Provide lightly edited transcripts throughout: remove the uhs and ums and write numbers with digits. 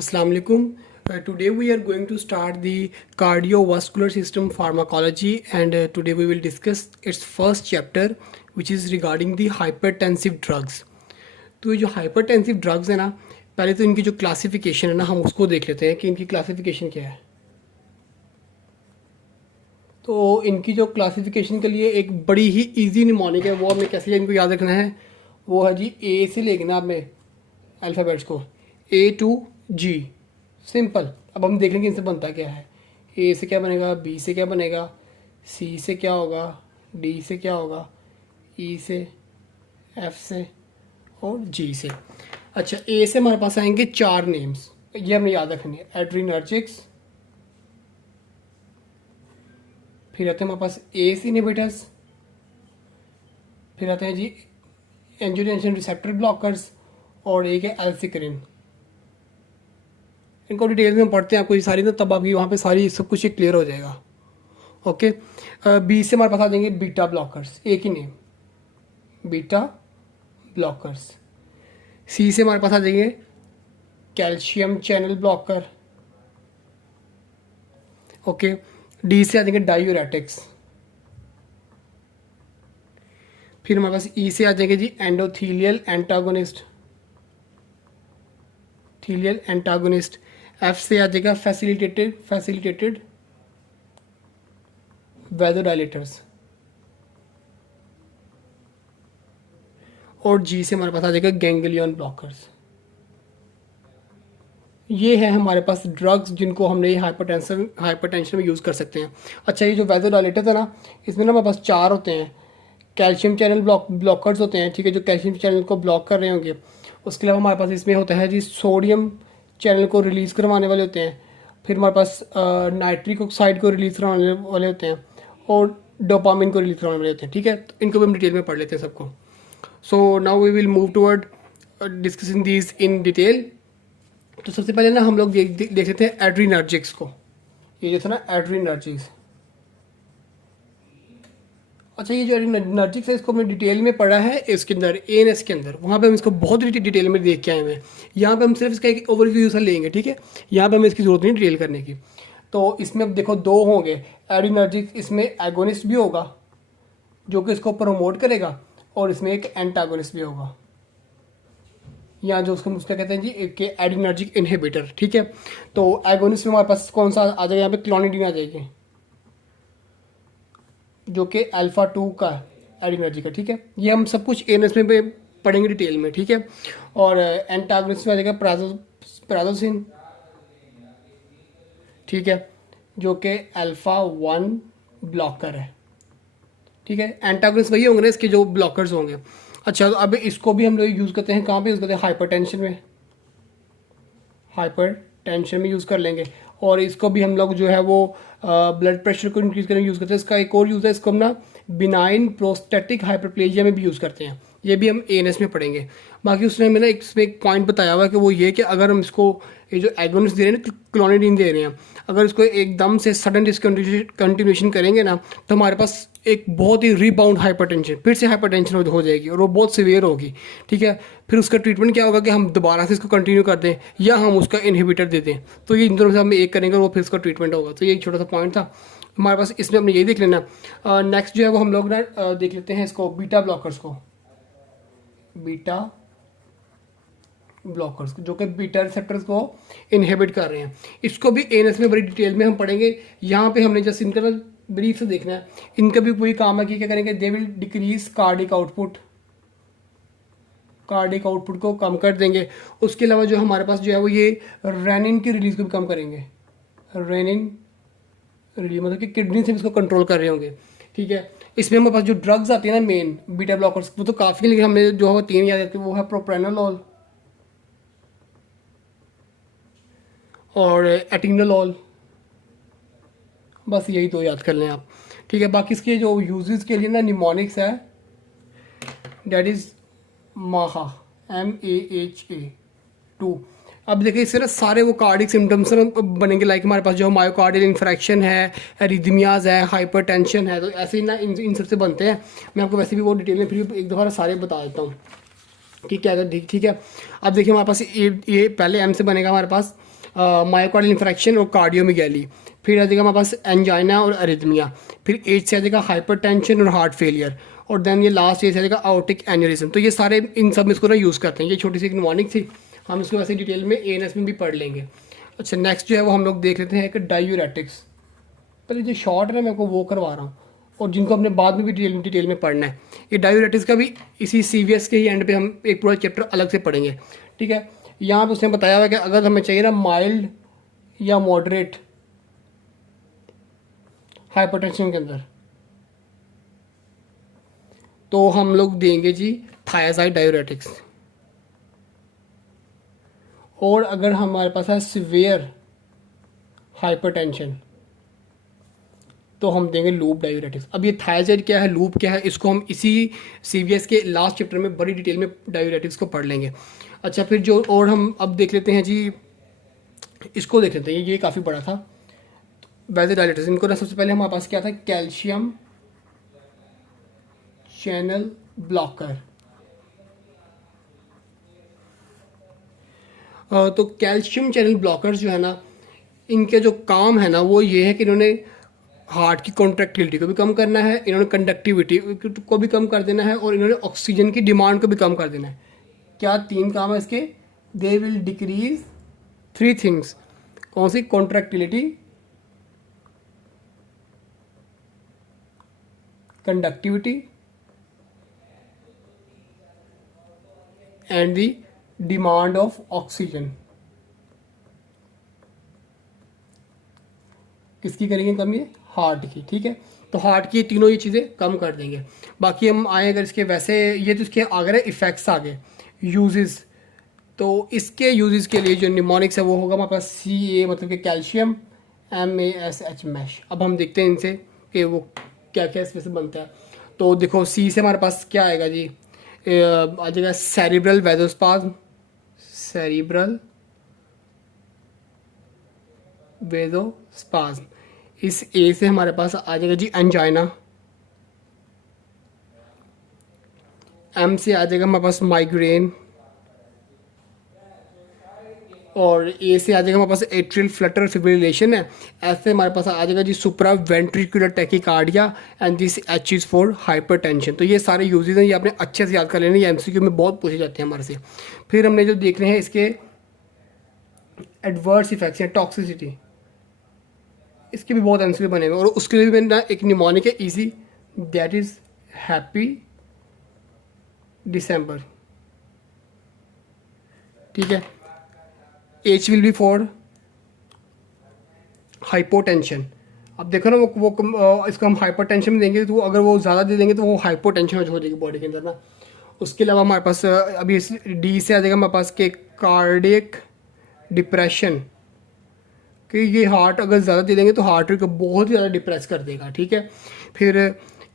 Assalamu alaikum. Today we are going to start the cardiovascular system pharmacology, and today we will discuss its first chapter, which is regarding the hypertensive drugs. तो ये जो hypertensive drugs है ना, पहले तो इनकी जो classification है ना, हम उसको देख लेते हैं कि इनकी क्लासिफिकेशन क्या है। तो इनकी जो क्लासिफिकेशन के लिए एक बड़ी ही इजी निमोनिक है, वो हमें कैसे इनको याद रखना है। वो है जी ए से लेना आपने अल्फ़ाबेट्स को, ए टू जी, सिंपल। अब हम देख लेंगे इनसे बनता क्या है। ए से क्या बनेगा, बी से क्या बनेगा, सी से क्या होगा, डी से क्या होगा, ई से, एफ से और जी से। अच्छा, ए से हमारे पास आएंगे 4 नेम्स, ये हमें याद रखने। एड्रीनर्जिक्स, फिर आते हैं हमारे पास एस इनहिबिटर्स, फिर आते हैं जी एंजियोटेंसिन रिसेप्टर ब्लॉकर्स, और एक है एल्सिक्रिन। इनको डिटेल में पढ़ते हैं आपको ये सारी, तो तब आपकी वहाँ पे सारी सब कुछ क्लियर हो जाएगा। ओके, बी से हमारे पास आ जाएंगे बीटा ब्लॉकर्स, एक ही नेम, बीटा ब्लॉकर्स। सी से हमारे पास आ जाएंगे calcium channel blocker. Okay, D से आ जाएंगे डायूरेटिक्स। फिर हमारे पास ई से आ जाएंगे जी एंडोथीलियल एंटागोनिस्ट, थीलियल एंटागोनिस्ट। एफ से आ जाएगा फैसिलिटेटेड वैदोडाइलेटर्स, और जी से हमारे पास आ जाएगा गैंग्लियन ब्लॉकर्स। ये है हमारे पास ड्रग्स जिनको हमने हाइपरटेंशन में यूज़ कर सकते हैं। अच्छा, ये जो वैदोडाइलेटर था ना, इसमें ना हमारे पास 4 होते हैं। कैल्शियम चैनल ब्लॉकर्स होते हैं, ठीक है, जो कैल्शियम चैनल को ब्लॉक कर रहे होंगे। उसके अलावा हमारे पास इसमें होता है जी सोडियम चैनल को रिलीज़ करवाने वाले होते हैं। फिर हमारे पास नाइट्रिक ऑक्साइड को रिलीज़ करवाने वाले होते हैं, और डोपामिन को रिलीज़ करवाने वाले होते हैं। ठीक है, तो इनको भी हम डिटेल में पढ़ लेते हैं सबको। So now we will move toward discussing these in detail. तो सबसे पहले ना हम लोग देख लेते हैं एड्रीनर्जिक्स को। ये जो था ना एड्रीनर्जिक्स। अच्छा, ये जो एड्रीनर्जिक्स है इसको हमने डिटेल में पढ़ा है इसके अंदर, एएनएस के अंदर। वहाँ पे हम इसको बहुत डिटेल में देख के आए हैं। यहाँ पे हम सिर्फ इसका एक ओवरव्यू सा लेंगे, ठीक है। यहाँ पे हमें इसकी ज़रूरत नहीं डिटेल करने की। तो इसमें अब देखो 2 होंगे एड्रीनर्जिक्स। इसमें एगोनिस्ट भी होगा जो कि इसको प्रमोट करेगा, और इसमें एक एंटागोनिस्ट भी होगा, यहाँ जो उसका कहते हैं जी एक एड्रीनर्जिक इनहिबिटर। ठीक है, तो एगोनिस्ट में हमारे पास कौन सा आ जाएगा, यहाँ पे क्लोनिडीन आ जाएगी, जो कि अल्फा 2 का एड्रीनर्जिक है। ठीक है, ये हम सब कुछ एएनएस में पढ़ेंगे डिटेल में। ठीक है, और एंटागोनिस्ट में आ जाएगा प्राजोसिन, ठीक है, जो कि अल्फा 1 ब्लॉकर है। ठीक है, एंटागोनिस्ट वही होंगे ना इसके जो ब्लॉकर्स होंगे। अच्छा, तो अब इसको भी हम लोग यूज़ करते हैं कहाँ पे यूज़ करते हैं, हाइपरटेंशन में, हाइपरटेंशन में यूज़ कर लेंगे। और इसको भी हम लोग जो है वो ब्लड प्रेशर को इंक्रीज़ करने में यूज़ करते हैं। इसका एक और यूज़ है, इसको हम ना बिनाइन प्रोस्टेटिक हाइपरप्लेजिया में भी यूज़ करते हैं। ये भी हम एएनएस में पढ़ेंगे। बाकी उसने हमें ना इसमें एक पॉइंट बताया हुआ है कि वो ये कि अगर हम इसको ये जो एगोनिस्ट दे रहे हैं ना, क्लोनिडीन दे रहे हैं, अगर इसको एकदम से सडन डिसकंटिन्यूएशन करेंगे ना, तो हमारे पास एक बहुत ही रीबाउंड हाइपरटेंशन, फिर से हाइपरटेंशन हो जाएगी, और वो बहुत सीवियर होगी। ठीक है, फिर उसका ट्रीटमेंट क्या होगा कि हम दोबारा से इसको कंटिन्यू कर दें या हम उसका इनहिबिटर दे दें। तो ये इन दोनों से हम एक करेंगे और वो फिर उसका ट्रीटमेंट होगा। तो ये एक छोटा सा पॉइंट था हमारे पास, इसमें हमने यही देख लेना। नेक्स्ट जो है वो हम लोग ना देख लेते हैं इसको, बीटा ब्लॉकर्स को, बीटा ब्लॉकर्स जो कि बीटा रिसेप्टर्स को इनहिबिट कर रहे हैं। इसको भी एएनएस में बड़ी डिटेल में हम पढ़ेंगे। यहाँ पे हमने जस्ट इनका ब्रीफ से देखना है। इनका भी वही काम है कि क्या करेंगे, they will decrease cardiac output, cardiac output को कम कर देंगे। उसके अलावा जो हमारे पास जो है वो ये रेनिन की रिलीज को भी कम करेंगे। रेनिन रिलीज मतलब कि किडनी से इसको कंट्रोल कर रहे होंगे। ठीक है, इसमें हमारे पास जो ड्रग्स आती है ना मेन बीटा ब्लॉकर्स, वो तो काफ़ी, लेकिन हमें जो है 3 याद आती है, वो है प्रोप्रेनोलॉल और एटिनोलॉल। बस यही 2 याद कर लें आप। ठीक है, बाकी इसके जो यूजेस के लिए ना निमोनिक्स है, डेट इज़ माहा, MAHA2। अब देखिए इससे ना सारे वो कार्डिक सिम्टम्स बनेंगे, लाइक हमारे पास जो मायोकार्डियल इन्फ्रैक्शन है, एरिथमियाज है, हाइपरटेंशन है, तो ऐसे ही ना इन सब से बनते हैं। मैं आपको वैसे भी वो डिटेल में फिर एक दफ़ा सारे बता देता हूँ कि क्या। ठीक है, अब देखिए हमारे पास ये पहले M से बनेगा हमारे पास मायोकार्डियल इंफ्रैक्शन और कार्डियोमेगैली। फिर आ जाएगा हमारे पास एंजाइना और अरिथमिया। फिर एज से आ जाएगा हाइपरटेंशन और हार्ट फेलियर। और देन ये लास्ट एज से आ जाएगा आउटिक एन्यूरिज्म। तो ये सारे इन सब में इसको ना यूज़ करते हैं। ये छोटी सी एक मॉर्निंग थी, हम इसको वैसे डिटेल में एएनएस में भी पढ़ लेंगे। अच्छा, नेक्स्ट जो है वो हम लोग देख लेते हैं एक डायूरेटिक्स। पहले जो शॉर्ट है ना मैं आपको वो करवा रहा हूँ, और जिनको हमने बाद में भी डिटेल में पढ़ना है। ये डायूरेटिक्स का भी इसी सीवीएस के ही एंड पे हम एक पूरा चैप्टर अलग से पढ़ेंगे, ठीक है। यहाँ पे उसने बताया हुआ है कि अगर हमें चाहिए ना माइल्ड या मॉडरेट हाइपरटेंशन के अंदर, तो हम लोग देंगे जी थायाजाइड डायूरेटिक्स। और अगर हमारे पास है सिवियर हाइपरटेंशन तो हम देंगे लूप डायूरेटिक्स। अब ये थायाजाइड क्या है, लूप क्या है, इसको हम इसी सीवीएस के लास्ट चैप्टर में बड़ी डिटेल में डायूरेटिक्स को पढ़ लेंगे। अच्छा, फिर जो और हम अब देख लेते हैं जी, इसको देख लेते हैं, ये काफ़ी बड़ा था वैज़ोडाइलेटर्स। इनको ना सबसे पहले हमारे पास क्या था, कैल्शियम चैनल ब्लॉकर। तो कैल्शियम चैनल ब्लॉकर्स जो है ना, इनके जो काम है ना वो ये है कि इन्होंने हार्ट की कॉन्ट्रैक्टिलिटी को भी कम करना है, इन्होंने कंडक्टिविटी को भी कम कर देना है, और इन्होंने ऑक्सीजन की डिमांड को भी कम कर देना है। क्या 3 काम है इसके, दे विल डिक्रीज 3 थिंग्स। कौन सी, contractility, conductivity and the demand of oxygen. किसकी करेंगे कम, ये हार्ट की, ठीक है। तो हार्ट की तीनों ये चीज़ें कम कर देंगे। बाकी हम आए अगर इसके वैसे, ये तो इसके आगे है इफ़ेक्ट्स आगे, यूजेस। तो इसके यूजेस के लिए जो निमोनिक्स है वो होगा हमारे पास CA, मतलब कि कैल्शियम, MASH मैश। अब हम देखते हैं इनसे कि वो क्या क्या इसमें से बनता है। तो देखो C से हमारे पास क्या आएगा जी, आ जाएगा सेरिब्रल वेजोस्पाज्म, सेरिब्रल वेजोस्पाज्म। इस A से हमारे पास आ जाएगा जी एंजाइना। M से आ जाएगा हमारे पास माइग्रेन। और A से आ जाएगा हमारे पास एट्रियल फ्लटर फिब्रिलेशन है। ऐसे हमारे पास आ जाएगा जी supraventricular tachycardia, and this H is for hypertension. तो ये सारे यूजेज हैं, ये आपने अच्छे से याद कर लेने, ये MCQ में बहुत पूछे जाते हैं हमारे से। फिर हमने जो देख रहे हैं इसके एडवर्स इफेक्ट्स हैं, टॉक्सिसिटी, इसके भी बहुत MCQ बने हुए हैं। और उसके लिए भी ना एक निमोनिक है ईजी, दैट इज़ हैप्पी दिसंबर, ठीक है। H will be for hypotension. अब देखो ना वो इसको हम हाइपरटेंशन में देंगे, तो अगर वो ज़्यादा दे देंगे तो वो हाइपोटेंशन हो जाएगी बॉडी के अंदर ना। उसके अलावा हमारे पास अभी इस D से आ जाएगा हमारे पास के कार्डियक डिप्रेशन, कि ये हार्ट अगर ज़्यादा दे देंगे तो हार्ट रेट को बहुत ही ज़्यादा डिप्रेस कर देगा, ठीक है। फिर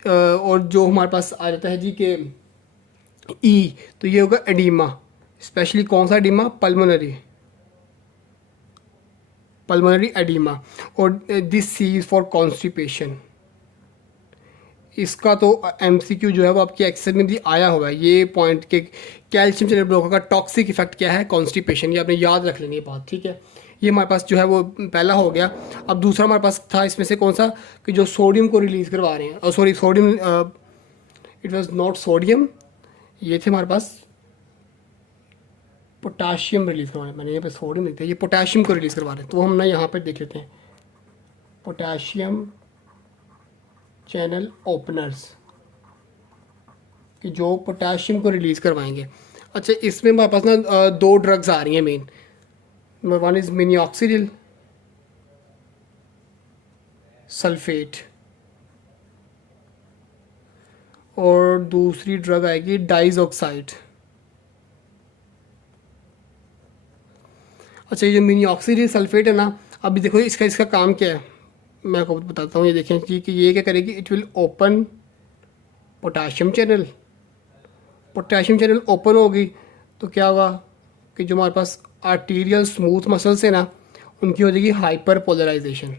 और जो हमारे पास आ जाता है जी के E, तो ये होगा एडीमा, स्पेशली कौन सा एडीमा, पल्मोनरी एडीमा। और this C is for constipation. इसका तो MCQ जो है वो आपकी एक्सेल में भी आया हुआ है, ये पॉइंट के कैल्शियम चैनल ब्लॉकर का टॉक्सिक इफेक्ट क्या है, कॉन्स्टिपेशन। ये आपने याद रख लेनी ये बात, ठीक है। ये हमारे पास जो है वो पहला हो गया। अब दूसरा हमारे पास था इसमें से कौन सा, कि जो सोडियम को रिलीज़ करवा रहे हैं, और sorry sodium, it was not sodium, ये थे हमारे पास पोटाशियम रिलीज़ करवा रहे हैं। मैंने यहाँ पे सोडियम लिखा है, ये पोटाशियम को रिलीज़ करवा रहे हैं। तो हम ना यहाँ पर देख लेते हैं पोटाशियम चैनल ओपनर्स, कि जो पोटाशियम को रिलीज़ करवाएंगे। अच्छा, इसमें हमारे पास ना 2 ड्रग्स आ रही हैं मेन। नंबर 1 इज़ मिनिऑक्सिडिल सल्फेट, और दूसरी ड्रग आएगी डाइज़ॉक्साइड। अच्छा, ये जो मिनिऑक्सिडिल सल्फेट है ना, अभी देखो इसका काम क्या है, मैं आपको बताता हूँ। ये देखें जी कि ये क्या करेगी, it will open potassium channel. Potassium channel open होगी तो क्या होगा कि जो हमारे पास आर्टीरियल स्मूथ मसल्स है ना, उनकी हो जाएगी हाइपर पोलराइजेशन,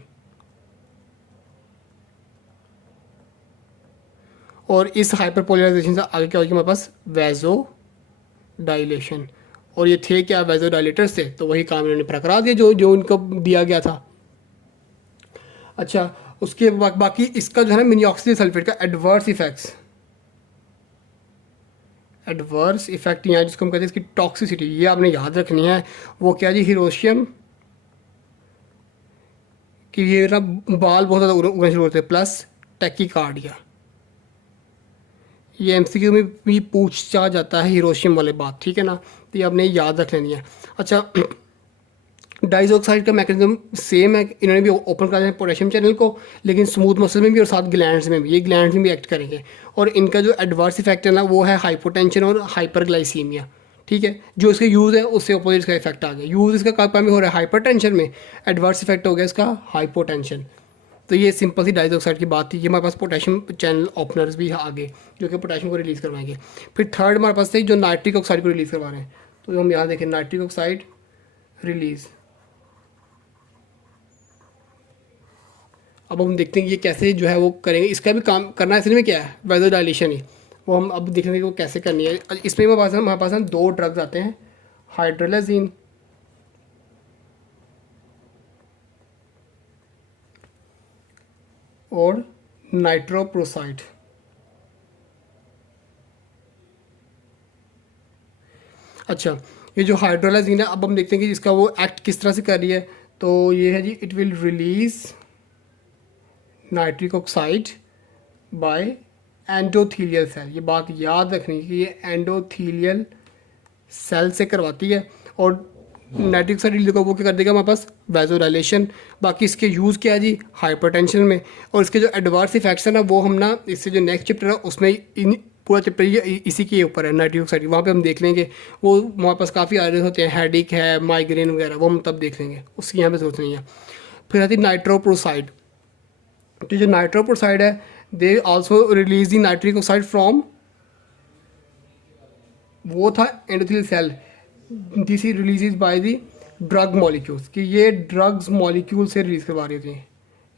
और इस हाइपर पोलराइजेशन से आगे क्या होगी हमारे पास वैजो डायलेशन, और ये थे क्या, वैज़ोडाइलेटर्स थे, तो वही काम इन्होंने पूरा करा दिया जो जो इनको दिया गया था। अच्छा, उसके बाकी इसका जो है ना मिनीऑक्सिल सल्फेट का एडवर्स इफेक्ट्स, एडवर्स इफेक्ट यहाँ जिसको हम कहते हैं इसकी टॉक्सिसिटी, ये आपने याद रखनी है। वो क्या जी, हिरोशियम कि ये ना बाल बहुत ज़्यादा उगने शुरू होते हैं, प्लस टैकीकार्डिया, ये एमसीक्यू में भी पूछा जाता है हिरोशियम वाले बात, ठीक है ना, तो ये आपने याद रख लेनी है। अच्छा, डाइऑक्साइड का मैकेनिज्म सेम है, इन्होंने भी ओपन कर दिया पोटेशियम चैनल को, लेकिन स्मूथ मसल में भी और साथ ग्लैंड्स में भी, ये ग्लैंड्स में भी एक्ट करेंगे। और इनका जो एडवर्स इफेक्ट है ना वो है हाइपोटेंशन और हाइपरग्लाइसीमिया, ठीक है। जो इसका यूज़ है उससे अपोजिट इसका इफेक्ट आ गया। यूज़ इसका कहाँ में हो रहा है, हाइपरटेंशन में, एडवर्स इफेक्ट हो गया इसका हाइपोटेंशन। तो ये सिंपल सी डाइऑक्साइड की बात थी कि हमारे पास पोटेशियम चैनल ओपनर्स भी है आगे जो कि पोटेशियम को रिलीज़ करवाएंगे। फिर थर्ड हमारे पास थे जो नाइट्रिक ऑक्साइड को रिलीज़ करवा रहे हैं, तो हम यहाँ देखें नाइट्रिक ऑक्साइड रिलीज़। अब हम देखते हैं कि ये कैसे जो है वो करेंगे, इसका भी काम करना है इसमें क्या है, वैज़ोडाइलेशन ही, वो हम अब देखेंगे कि वो कैसे करनी है। इसमें हमारे पास दो ड्रग्स आते हैं, हाइड्रोलाजीन और नाइट्रोप्रोसाइड। अच्छा, ये जो हाइड्रोलाजीन है, अब हम देखते हैं कि इसका वो एक्ट किस तरह से कर रही है। तो ये है जी, it will release nitric oxide by endothelial cell. ये बात याद रखनी है कि ये एंडोथीलियल सेल से करवाती है। और नाइट्रिक ऑक्साइड को वो क्या कर देगा हमारे पास, वैज़ोडाइलेशन। बाकी इसके यूज़ क्या है जी, हाइपरटेंशन में। और इसके जो एडवर्स इफेक्ट्स है ना वो हम ना इससे जो नेक्स्ट चैप्टर है उसमें पूरा चैप्टर ये इसी के ऊपर है, नाइट्रिक ऑक्साइड, वहाँ पे हम देख लेंगे। वो हमारे पास काफ़ी आ रहे होते हैं, हेडेक है, माइग्रेन वगैरह, वो हम तब देख लेंगे, उसकी यहाँ पे जरूरत नहीं है। फिर आती है नाइट्रोप्रोसाइड। तो जो नाइट्रोप्रोसाइड है, they also release the nitric oxide from, वो था endothelial cell, this is release by the drug molecules, कि ये ड्रग्स मॉलिक्यूल से रिलीज करवा रही होती हैं।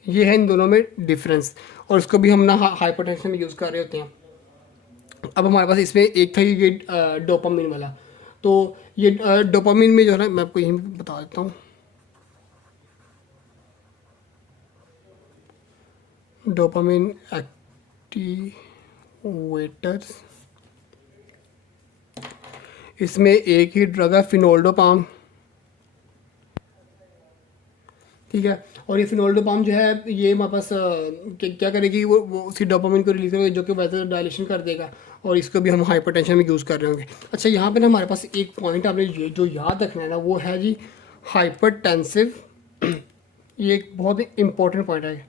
ये है इन दोनों में डिफरेंस। और इसको भी हम ना हाइपरटेंशन में यूज़ कर रहे होते हैं। अब हमारे पास इसमें एक था ये डोपामिन वाला। तो ये डोपामिन में जो है ना, मैं आपको यहीं बता देता हूँ, डोपामिन एक्टिवेटर्स, इसमें एक ही ड्रग है फिनोल्डोपाम, ठीक है। और ये फिनोल्डोपाम जो है ये हमारे पास क्या करेगी, वो उसी डोपामिन को रिलीज करेगी जो कि वैज़ोडाइलेशन कर देगा। और इसको भी हम हाइपरटेंशन में यूज़ कर रहे होंगे। अच्छा, यहाँ पे ना हमारे पास एक पॉइंट आपने जो याद रखना है ना वो है जी हाइपरटेंसिव। ये एक बहुत ही इंपॉर्टेंट पॉइंट है,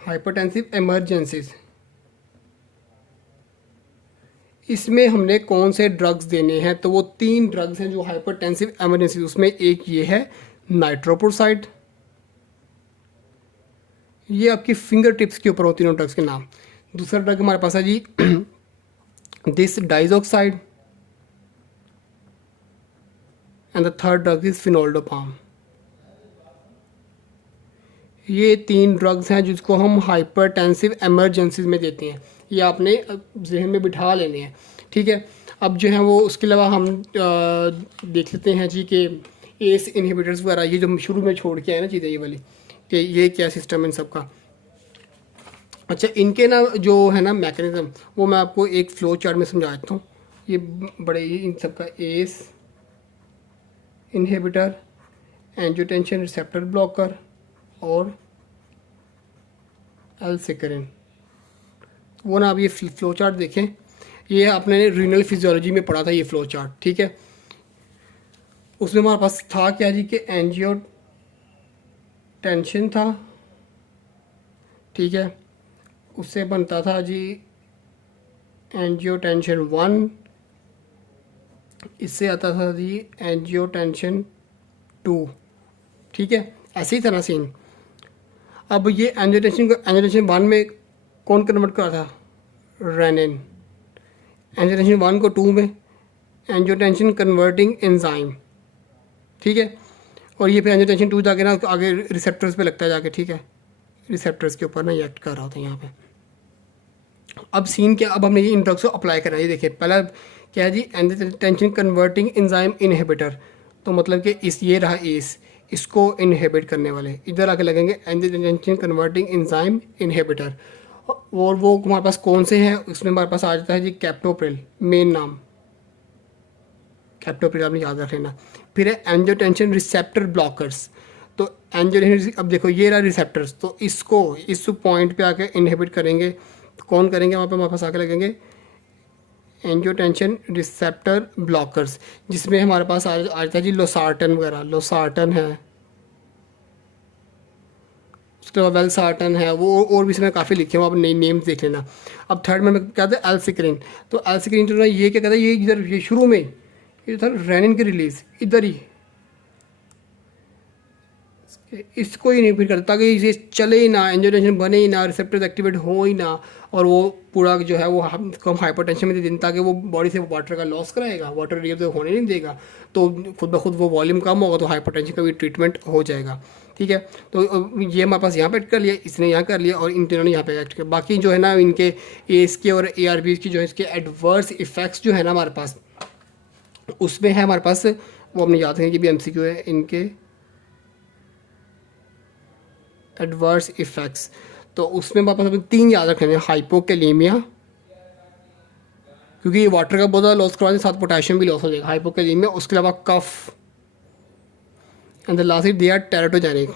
हाइपरटेंसिव इमरजेंसीज। इसमें हमने कौन से ड्रग्स देने हैं, तो वो 3 ड्रग्स हैं जो हाइपरटेंसिव इमरजेंसी, उसमें एक ये है नाइट्रोप्रोसाइड, ये आपकी फिंगर टिप्स के ऊपर हो तीनों ड्रग्स के नाम। दूसरा ड्रग हमारे पास है जी this dioxide, and the third drug is fenoldopam. ये 3 ड्रग्स हैं जिसको हम हाइपरटेंसिव इमरजेंसीज में देते हैं, ये आपने जहन में बिठा लेने हैं, ठीक है। अब जो है वो उसके अलावा हम देख लेते हैं जी कि एस इनहिबिटर्स वगैरह, ये जो शुरू में छोड़ के आए ना चीज़ें, ये वाली, कि ये क्या सिस्टम है इन सब का। अच्छा, इनके ना जो है ना मैकेनिज्म, वो मैं आपको एक फ्लो चार्ट में समझा देता हूँ। ये बड़े ही इन सब का ACE inhibitor, angiotensin receptor blocker और एल्सिकरिन, वो ना आप ये फ्लो चार्ट देखें। ये आपने रीनल फिजियोलॉजी में पढ़ा था ये फ्लो चार्ट, ठीक है। उसमें हमारे पास था क्या जी कि एंजियोटेंशन था, ठीक है। उससे बनता था जी एंजियोटेंशन 1, इससे आता था जी एंजियोटेंशन 2, ठीक है। ऐसे ही था ना सीन। अब ये एंजियोटेंशन 1 में कौन कन्वर्ट करा था, रेनिन। एंजियोटेंशन 1 को 2 में एंजियोटेंशन कन्वर्टिंग एंजाइम, ठीक है। और ये फिर एंजियोटेंशन 2 जाके ना आगे रिसेप्टर्स पे लगता है जाके, ठीक है, रिसेप्टर्स के ऊपर ना ये एक्ट कर रहा होता है यहाँ पे। अब सीन क्या, अब हमने ये इंट्रोडक्स को अप्लाई करना है। ये देखिए पहला क्या है जी, एंजियोटेंसिन कन्वर्टिंग एंजाइम इनहिबिटर, तो मतलब कि इस ये रहा एस, इसको इनहिबिट करने वाले, इधर आके लगेंगे एंजियोटेंसिन कन्वर्टिंग एंजाइम इनहिबिटर। और वो हमारे पास कौन से हैं, उसमें हमारे पास आ जाता है जी कैप्टोप्रिल, मेन नाम कैप्टोप्रिल आपने याद रख लेना। फिर है एंजियोटेंसिन रिसेप्टर ब्लॉकर्स, तो एंजियोटेंसिन, अब देखो ये रहा रिसेप्टर्स, तो इसको इस पॉइंट पे आके इनहिबिट करेंगे। तो कौन करेंगे, वहाँ पे हमारे पास आके लगेंगे एंजियोटेंसिन रिसेप्टर ब्लॉकर्स, जिसमें हमारे पास आ जाता है जी लोसार्टन वगैरह, लोसार्टन है, उसके बाद वेलसार्टन है, वो और भी इसमें काफ़ी लिखे हुए, आप नई नेम्स देख लेना। अब थर्ड में क्या कहते हैं एल्सिक्रिन, तो एल्सिक्रिन जो है ये क्या कहता है, ये इधर ये शुरू में ये था रेनिन की रिलीज इधर ही, इसको ही इनहिबिट करता ताकि इसे चले ही ना, एंजियोटेंसिन बने ही ना, रिसेप्टर्स एक्टिवेट हो ही ना, और वो पूरा जो है वो हम कम हाइपरटेंशन में दे दें, ताकि वो बॉडी से वाटर का लॉस कराएगा, वाटर रिलीव होने नहीं देगा, तो खुद ब खुद वो वॉल्यूम कम होगा, तो हाइपरटेंशन का भी ट्रीटमेंट हो जाएगा। ठीक है, तो ये हमारे पास यहाँ पे ऐड कर लिया, इसने यहाँ कर लिया, और इन तीनों ने यहाँ पे ऐड किया। बाकी जो है ना इनके इसके और ARB की जो है इसके एडवर्स इफेक्ट्स जो है ना हमारे पास, उसमें है हमारे पास, वो हमने याद रखें कि भी MCQ है, इनके एडवर्स इफेक्ट्स, तो उसमें हमारे पास 3 याद रखने हैं, हाइपोकैलेमिया, क्योंकि ये वाटर का बहुत ज़्यादा लॉस करवाने साथ पोटेशियम भी लॉस हो जाएगा, हाइपोकैलेमिया, उसके अलावा cough, and the last they are teratogenic.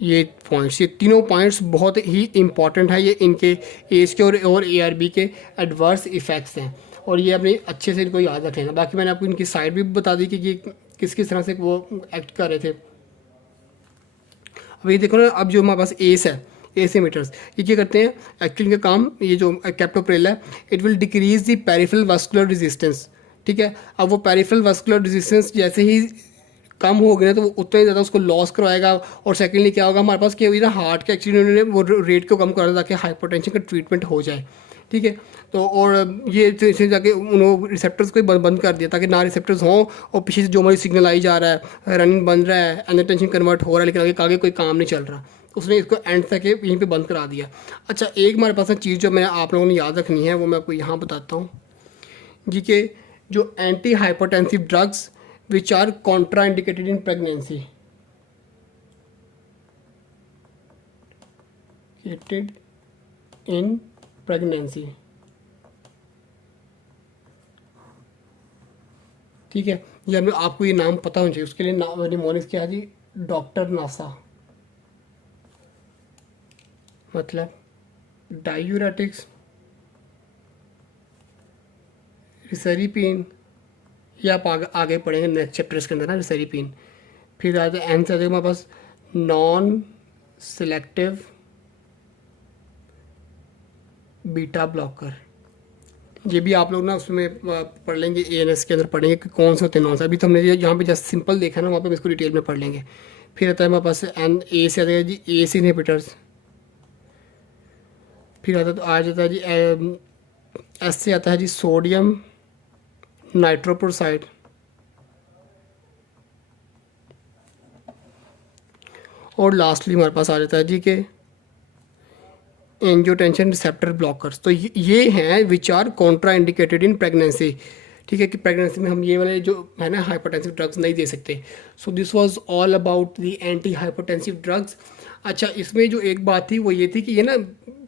ये पॉइंट्स, ये तीनों पॉइंट्स बहुत ही इंपॉर्टेंट है, ये इनके एज के और ARB के एडवर्स इफेक्ट्स हैं, और ये अपने अच्छे से इनको याद रखेंगे। बाकी मैंने आपको इनकी साइड भी बता दी कि ये किस किस तरह से वो एक्ट कर रहे थे। अब ये देखो ना, अब जो हमारे पास एस है, एस इमिटर्स, ये क्या करते हैं एक्चुअली इनका काम, ये जो कैप्टोप्रिल है, it will decrease the peripheral vascular resistance. ठीक है, अब वो पेरिफेरल वास्कुलर रेजिस्टेंस जैसे ही कम हो गया तो वो उतना ही ज़्यादा उसको लॉस करवाएगा, और सेकेंडली क्या होगा हमारे पास कि ना हार्ट के एक्चुअली उन्होंने वो रेट को कम करा ताकि हाइपरटेंशन का ट्रीटमेंट हो जाए। ठीक है, तो और ये इसे जाके उन्होंने रिसेप्टर्स को बंद कर दिया ताकि ना रिसेप्टर्स हों, और पीछे से जो हमारी सिग्नल आई जा रहा है, रनिंग बन रहा है, एंजियोटेंसिन कन्वर्ट हो रहा है, लेकिन आगे कोई काम नहीं चल रहा, उसने इसको एंड तक यहीं पे बंद करा दिया। अच्छा, एक हमारे पास चीज़ जो मैं आप लोगों ने याद रखनी है, वो मैं आपको यहाँ बताता हूँ जी, कि जो anti hypertensive drugs which are contraindicated in pregnancy, in pregnancy, ठीक है, ये हमें आपको ये नाम पता होना चाहिए, उसके लिए निमोनिक्स क्या है जी, डॉक्टर नासा, मतलब डायूरेटिक्स, रिसरीपिन, ये आप आगे पढ़ेंगे नेक्स्ट चैप्टर्स के अंदर ना, रिसरीपिन। फिर आ जाए एन से हमारे पास नॉन सिलेक्टिव बीटा ब्लॉकर, ये भी आप लोग ना उसमें पढ़ लेंगे, ANS के अंदर पढ़ेंगे कि कौन से होते हैं नॉन से, अभी तो हमने यहाँ पे जस्ट सिंपल देखा ना, वहाँ पे इसको डिटेल में पढ़ लेंगे। फिर आता है हमारे पास A से आता है जी ACE इनहिबिटर्स, फिर आ जाता है जी S से आता है जी सोडियम नाइट्रोप्रोसाइड, और लास्टली हमारे पास आ जाता है जी के एंजियोटेंसिन रिसेप्टर ब्लॉकर्स। तो ये हैं which are contraindicated in pregnancy. ठीक है, कि प्रेगनेंसी में हम ये वाले जो है ना हाइपरटेंसिव ड्रग्स नहीं दे सकते। So this was all about the anti hypertensive drugs. अच्छा, इसमें जो एक बात थी वो ये थी कि ये ना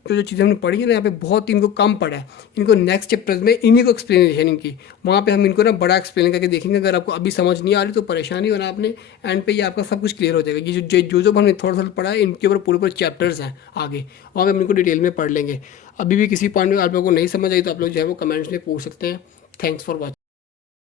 जो चीज़ें हमने पढ़ी है ना यहाँ पे बहुत इनको कम पढ़ा है, इनको नेक्स्ट चैप्टर्स में इन्हीं को एक्सप्लेनेशन इनकी वहाँ पे हम इनको ना बड़ा एक्सप्लेन करके देखेंगे। अगर आपको अभी समझ नहीं आ रही तो परेशानी होना, आपने एंड पे ये आपका सब कुछ क्लियर हो जाएगा। ये जो हमने थोड़ा सा पढ़ा है इनके ऊपर पूरे चैप्टर्स हैं आगे, वहाँ पे हम इनको डिटेल में पढ़ लेंगे। अभी भी किसी पॉइंट में आप लोगों को नहीं समझ आई तो आप लोग जो है वो कमेंट्स में पूछ सकते हैं। Thanks for watching.